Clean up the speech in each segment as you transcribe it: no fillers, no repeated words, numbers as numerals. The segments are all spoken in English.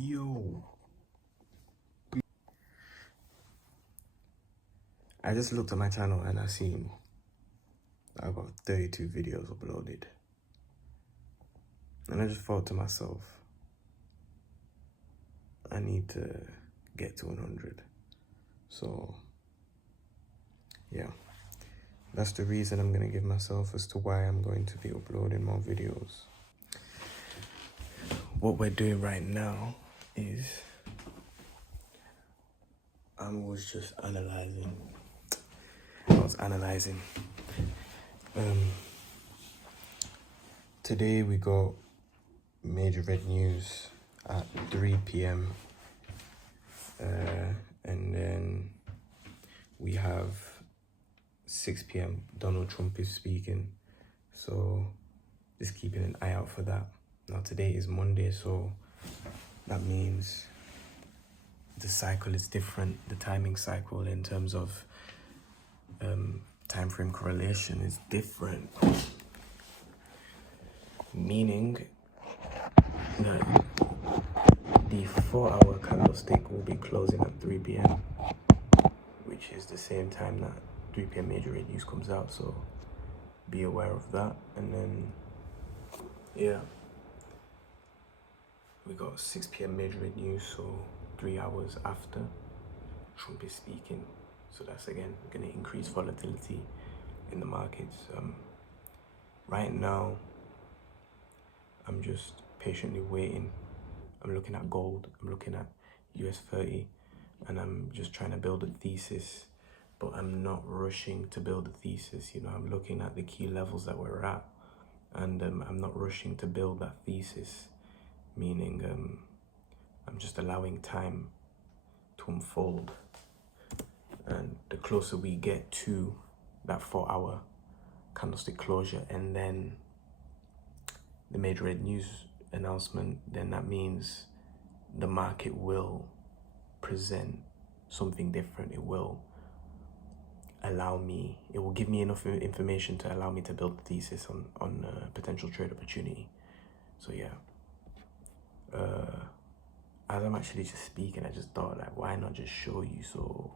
Yo. I just looked at my channel and I seen I've got 32 videos uploaded. And I just thought to myself, I need to get to 100. So, yeah. That's the reason I'm going to give myself as to why I'm going to be uploading more videos. What we're doing right now is I was analyzing. Today we got major red news at 3 p.m. And then we have 6 p.m. Donald Trump is speaking. So just keeping an eye out for that. Now today is Monday, so that means the cycle is different. The timing cycle in terms of time frame correlation is different. Meaning that the 4-hour candlestick will be closing at 3 p.m. which is the same time that 3 p.m. major rate news comes out, so be aware of that. And then, yeah, we got 6 p.m. major rate news, so 3 hours after Trump is speaking. So that's again going to increase volatility in the markets. Right now, I'm just patiently waiting. I'm looking at gold, I'm looking at US30, and I'm just trying to build a thesis, but I'm not rushing to build a thesis. You know, I'm looking at the key levels that we're at, and I'm not rushing to build that thesis, meaning I'm just allowing time to unfold. And the closer we get to that 4-hour candlestick closure and then the major red news announcement, then that means the market will present something different. It will give me enough information to allow me to build a thesis on a potential trade opportunity. So yeah, as I'm actually just speaking, I just thought, like, why not just show you? So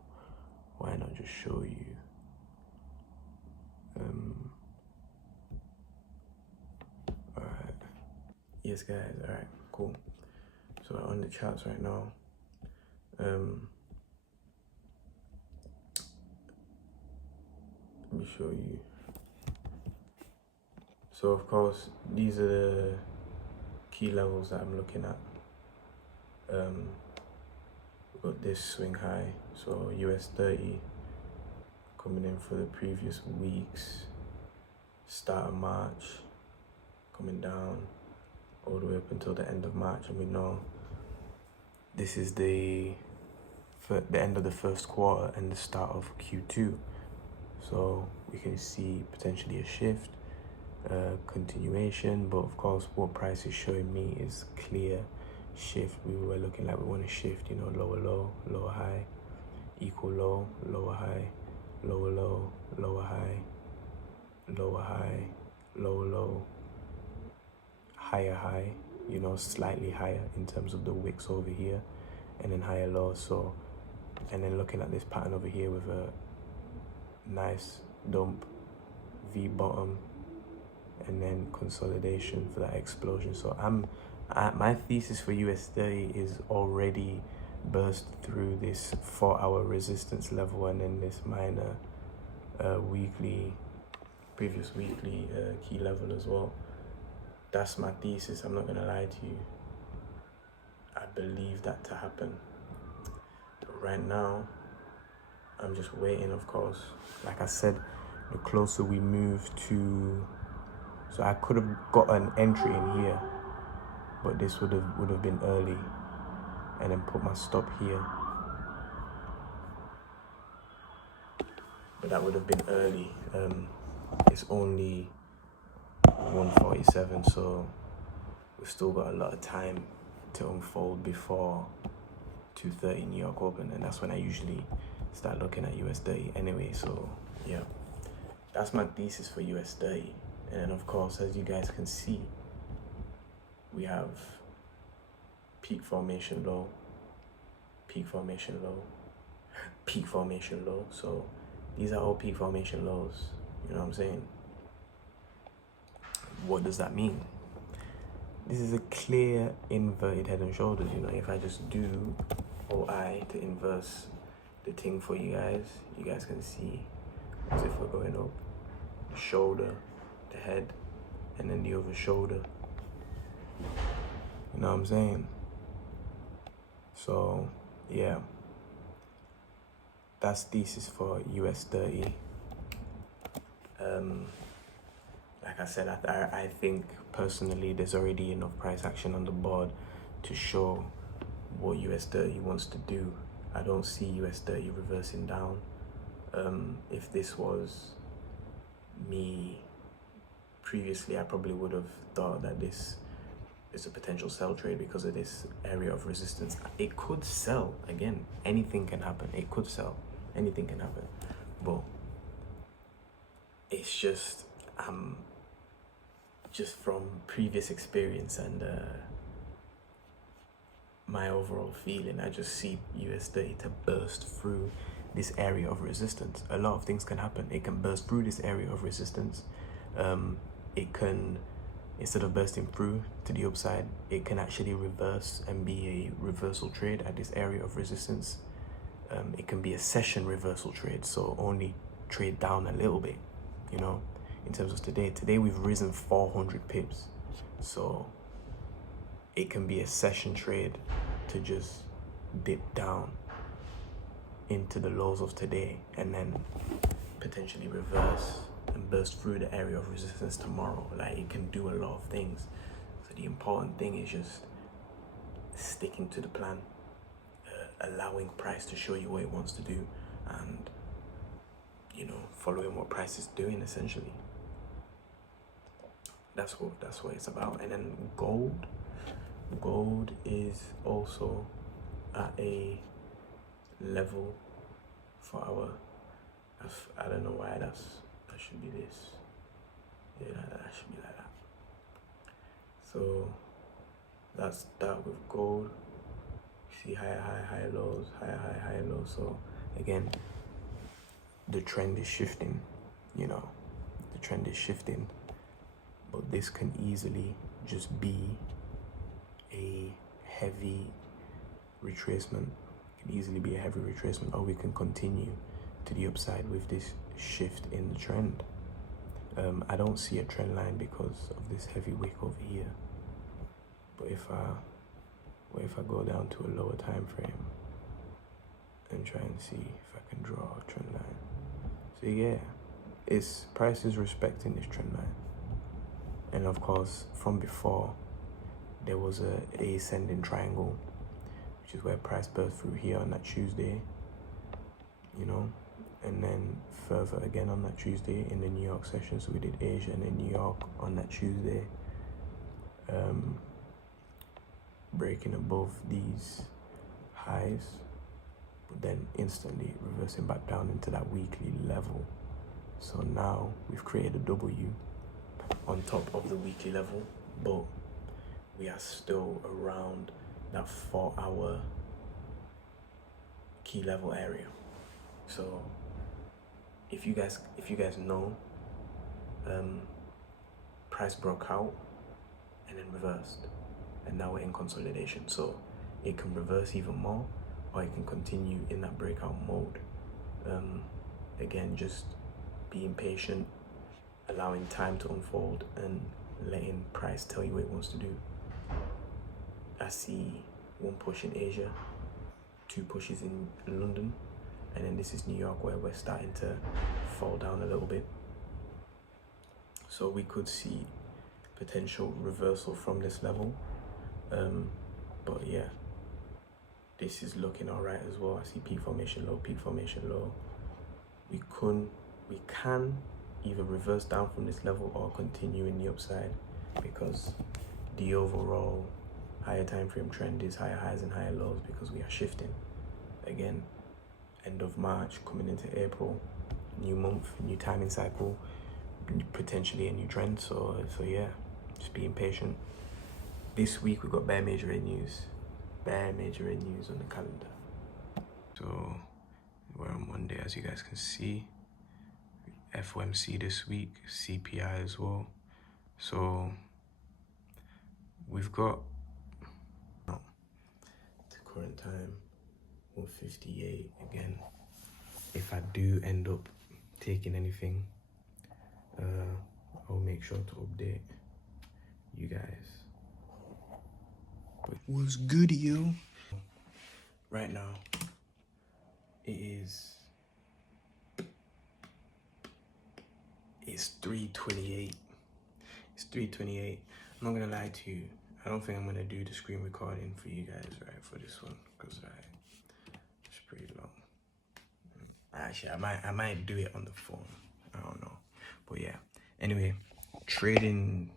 why not just show you? Alright. Yes, guys. Alright, cool. So on the charts right now, let me show you. So of course, these are the key levels that I'm looking at. We've got this swing high, so US30 coming in for the previous weeks, start of March, coming down all the way up until the end of March, and we know this is the end of the first quarter and the start of Q2. So we can see potentially a shift, continuation, but of course what price is showing me is clear shift. We were looking like we want to shift, you know, lower low, lower high, equal low, lower high, lower low, lower high, lower high, lower low, higher high, you know, slightly higher in terms of the wicks over here, and then higher low. So, and then looking at this pattern over here with a nice dump, V bottom, and then consolidation for that explosion. So my thesis for US30 is already burst through this 4-hour resistance level, and then this minor previous weekly key level as well. That's my thesis. I'm not gonna lie to you. I believe that to happen. But right now, I'm just waiting, of course. Like I said, the closer we move to, so I could have got an entry in here, but this would have been early, and then put my stop here. But that would have been early. It's only 1:47, so we've still got a lot of time to unfold before 2:30 New York Open, and that's when I usually start looking at US30 anyway. So yeah, that's my thesis for US30. And of course, as you guys can see, we have peak formation low, peak formation low, peak formation low. So these are all peak formation lows. You know what I'm saying? What does that mean? This is a clear inverted head and shoulders. You know, if I just do OI to inverse the thing for you guys can see as if we're going up. The shoulder, the head, and then the other shoulder. You know what I'm saying? So yeah, that's thesis for US30. Like I said, I think personally there's already enough price action on the board to show what US30 wants to do. I don't see US30 reversing down. If this was me previously, I probably would have thought that this is a potential sell trade because of this area of resistance. It could sell again. Anything can happen. It could sell. Anything can happen. But it's just just from previous experience and my overall feeling, I just see US30 to burst through this area of resistance. A lot of things can happen. It can burst through this area of resistance. It can, instead of bursting through to the upside, it can actually reverse and be a reversal trade at this area of resistance. It can be a session reversal trade, so only trade down a little bit, you know. In terms of today we've risen 400 pips, so it can be a session trade to just dip down into the lows of today and then potentially reverse and burst through the area of resistance tomorrow. Like, it can do a lot of things. So the important thing is just sticking to the plan, allowing price to show you what it wants to do, and, you know, following what price is doing essentially. That's what it's about. And then gold is also at a level for our, I don't know why that should be this. Yeah, that should be like that. So that's that with gold. See high lows, high lows. So again, the trend is shifting, you know, the trend is shifting, but this can easily just be a heavy retracement. It can easily be a heavy retracement, or we can continue to the upside with this shift in the trend. I don't see a trend line because of this heavy wick over here, but if I go down to a lower time frame and try and see if I can draw a trend line. So yeah, price is respecting this trend line. And of course, from before, there was a ascending triangle, which is where price burst through here on that Tuesday, you know, and then further again on that Tuesday in the New York session. So we did Asia and then New York on that Tuesday, breaking above these highs, but then instantly reversing back down into that weekly level. So now we've created a W on top of the weekly level, but we are still around that 4-hour key level area. So if you guys know, price broke out and then reversed, and now we're in consolidation. So it can reverse even more, or it can continue in that breakout mode. Again, just being patient, allowing time to unfold, and letting price tell you what it wants to do. I see one push in Asia, 2 pushes in London, and then this is New York, where we're starting to fall down a little bit. So we could see potential reversal from this level. But yeah, this is looking all right as well. I see peak formation low, peak formation low. We can either reverse down from this level or continue in the upside, because the overall higher time frame trend is higher highs and higher lows, because we are shifting. Again, end of March, coming into April, new month, new timing cycle, potentially a new trend. So yeah, just being patient. This week we got bear major rate news. bare major red news on the calendar. So we're on Monday, as you guys can see. FOMC this week, CPI as well. So we've got the current time 1:58 again. If I do end up taking anything, I'll make sure to update you guys. But what's good, yo? Right now, it's 3:28. It's 3:28. I'm not gonna lie to you. I don't think I'm gonna do the screen recording for you guys, right, for this one, because it's pretty long. Actually, I might do it on the phone. I don't know, but yeah. Anyway, trading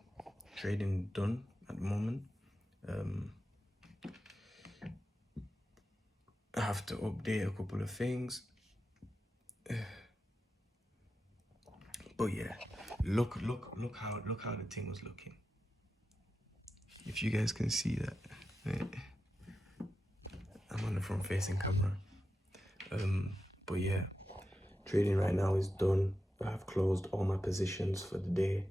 done at the moment. I have to update a couple of things, but yeah, look how the thing was looking. If you guys can see that, right? I'm on the front facing camera. But yeah, trading right now is done. I've closed all my positions for the day.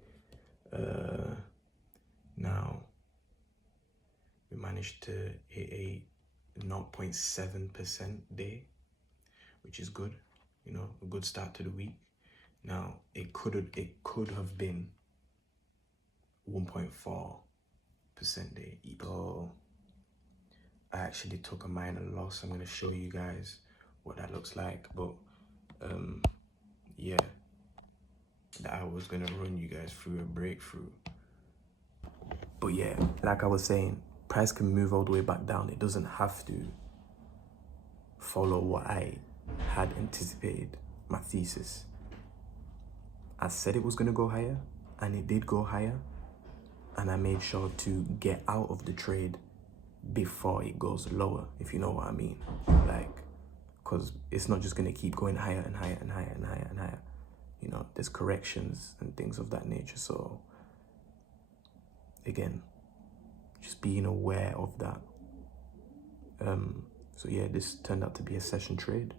Now we managed to hit a 0.7% day, which is good. You know, a good start to the week. Now it could have been 1.4% day. So I actually took a minor loss. I'm gonna show you guys what that looks like. But yeah, that I was gonna run you guys through a breakthrough. But yeah, like I was saying, price can move all the way back down. It doesn't have to follow what I had anticipated, my thesis. I said it was gonna go higher, and it did go higher, and I made sure to get out of the trade before it goes lower, if you know what I mean. Like, because it's not just gonna keep going higher and higher and higher and higher and higher. You know, there's corrections and things of that nature. So again, just being aware of that. So yeah, this turned out to be a session trade.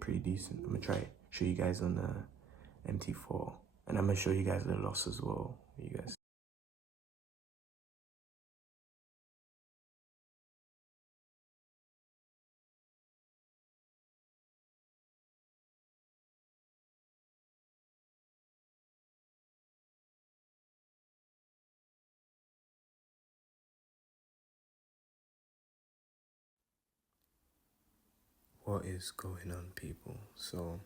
Pretty decent. I'm gonna try show you guys on MT4, and I'm gonna show you guys the loss as well. You guys. What is going on, people? So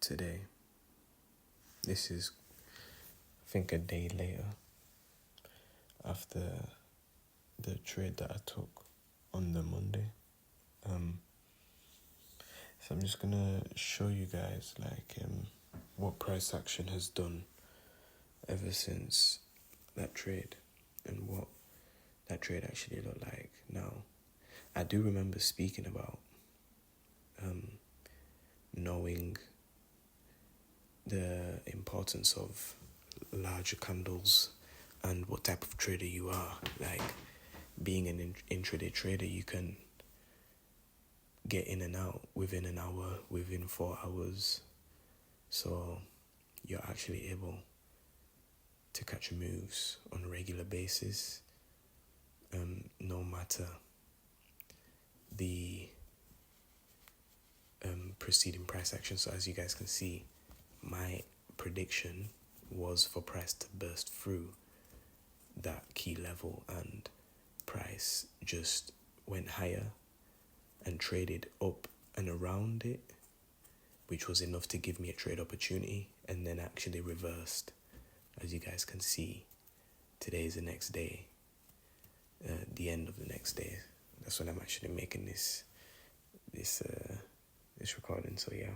today, this is, I think, a day later after the trade that I took on the Monday. So I'm just gonna show you guys what price action has done ever since that trade and what that trade actually looked like. Now, I do remember speaking about knowing the importance of larger candles and what type of trader you are. Like, being an intraday trader, you can get in and out within an hour, within 4 hours. So you're actually able to catch moves on a regular basis, no matter the preceding price action. So as you guys can see, my prediction was for price to burst through that key level, and price just went higher and traded up and around it, which was enough to give me a trade opportunity, and then actually reversed. As you guys can see, today is the next day, the end of the next day. That's when I'm actually making this recording. So yeah,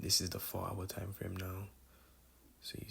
this is the 4 hour time frame now. So you